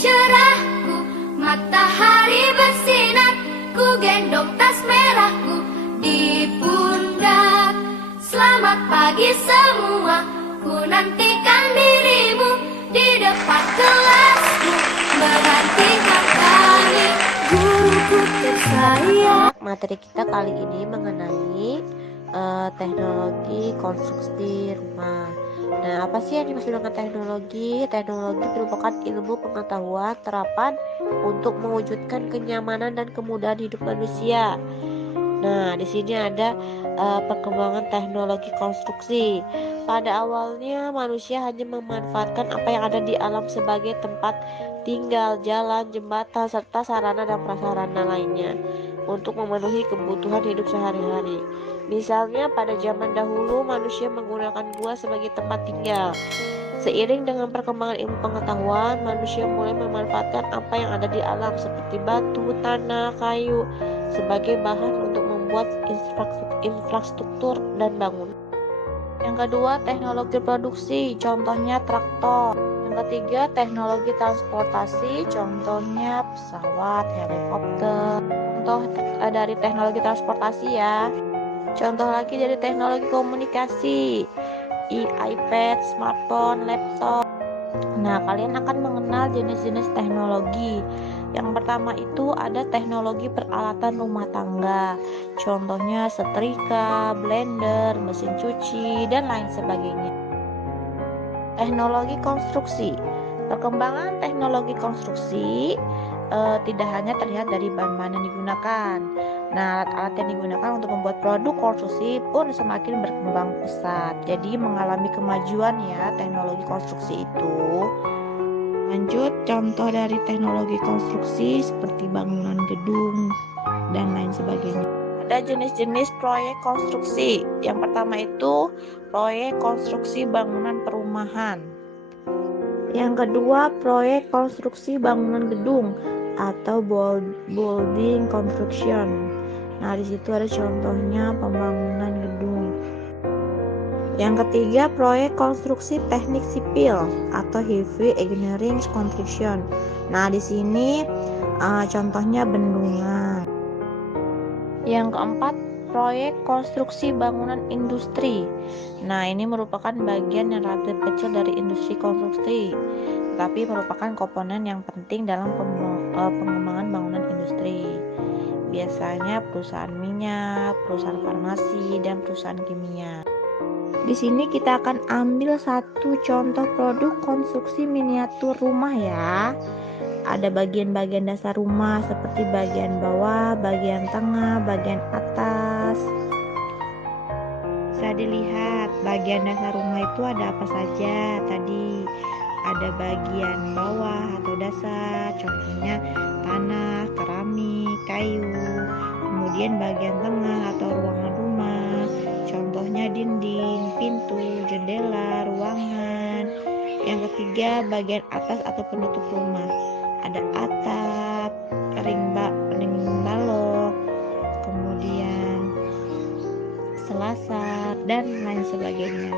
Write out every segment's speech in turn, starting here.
cerahku, matahari bersinar, ku gendong tas merahku di pundak. Selamat pagi semua, ku nantikan dirimu di depan kelasku, menantikan kami, guruku tersayang. Materi kita kali ini mengenai teknologi konstruksi rumah. Nah, apa sih yang dimaksud dengan teknologi? Teknologi merupakan ilmu pengetahuan terapan untuk mewujudkan kenyamanan dan kemudahan hidup manusia. Nah, di sini ada perkembangan teknologi konstruksi. Pada awalnya manusia hanya memanfaatkan apa yang ada di alam sebagai tempat tinggal, jalan, jembatan, serta sarana dan prasarana lainnya untuk memenuhi kebutuhan hidup sehari-hari. Misalnya pada zaman dahulu manusia menggunakan gua sebagai tempat tinggal. Seiring dengan perkembangan ilmu pengetahuan, manusia mulai memanfaatkan apa yang ada di alam seperti batu, tanah, kayu sebagai bahan untuk membuat infrastruktur dan bangunan. Yang kedua, teknologi produksi, contohnya traktor. Yang ketiga, teknologi transportasi, contohnya pesawat, helikopter. Contoh dari teknologi transportasi ya. Contoh lagi dari teknologi komunikasi, iPad, smartphone, laptop. Nah, kalian akan mengenal jenis-jenis teknologi. Yang pertama itu ada teknologi peralatan rumah tangga. Contohnya setrika, blender, mesin cuci, dan lain sebagainya. Teknologi konstruksi. Perkembangan teknologi konstruksi tidak hanya terlihat dari bahan-bahan yang digunakan. Nah, alat-alat yang digunakan untuk membuat produk konstruksi pun semakin berkembang pesat. Jadi mengalami kemajuan ya teknologi konstruksi itu. Lanjut, contoh dari teknologi konstruksi seperti bangunan gedung dan lain sebagainya. Ada jenis-jenis proyek konstruksi. Yang pertama itu proyek konstruksi bangunan perumahan. Yang kedua, proyek konstruksi bangunan gedung atau building construction. Nah, di situ ada contohnya pembangunan gedung. Yang ketiga, proyek konstruksi teknik sipil atau heavy engineering construction. Nah, di sini contohnya bendungan. Yang keempat, proyek konstruksi bangunan industri. Nah, ini merupakan bagian yang relatif kecil dari industri konstruksi, tetapi merupakan komponen yang penting dalam pengembangan bangunan industri. Biasanya perusahaan minyak, perusahaan farmasi, dan perusahaan kimia. Di sini kita akan ambil satu contoh produk konstruksi miniatur rumah ya. Ada bagian-bagian dasar rumah seperti bagian bawah, bagian tengah, bagian atas. Bisa dilihat bagian dasar rumah itu ada apa saja. Tadi ada bagian bawah atau dasar, contohnya tanah, keramik, kayu. Kemudian bagian tengah atau ruangan rumah, contohnya dinding, pintu, jendela, ruangan. Yang ketiga, bagian atas atau penutup rumah. Ada atap, ring balok, kemudian selasar, dan lain sebagainya.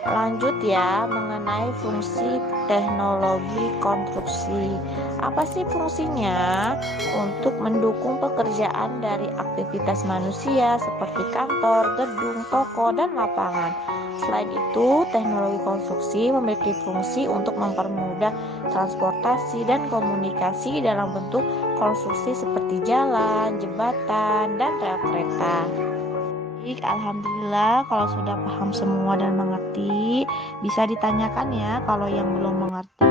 Lanjut ya, mengenai fungsi teknologi konstruksi. Apa sih fungsinya? Untuk mendukung pekerjaan dari aktivitas manusia seperti kantor, gedung, toko, dan lapangan. Selain itu, teknologi konstruksi memiliki fungsi untuk mempermudah transportasi dan komunikasi dalam bentuk konstruksi seperti jalan, jembatan, dan rel kereta. Baik, alhamdulillah kalau sudah paham semua dan mengerti. Bisa ditanyakan ya kalau yang belum mengerti.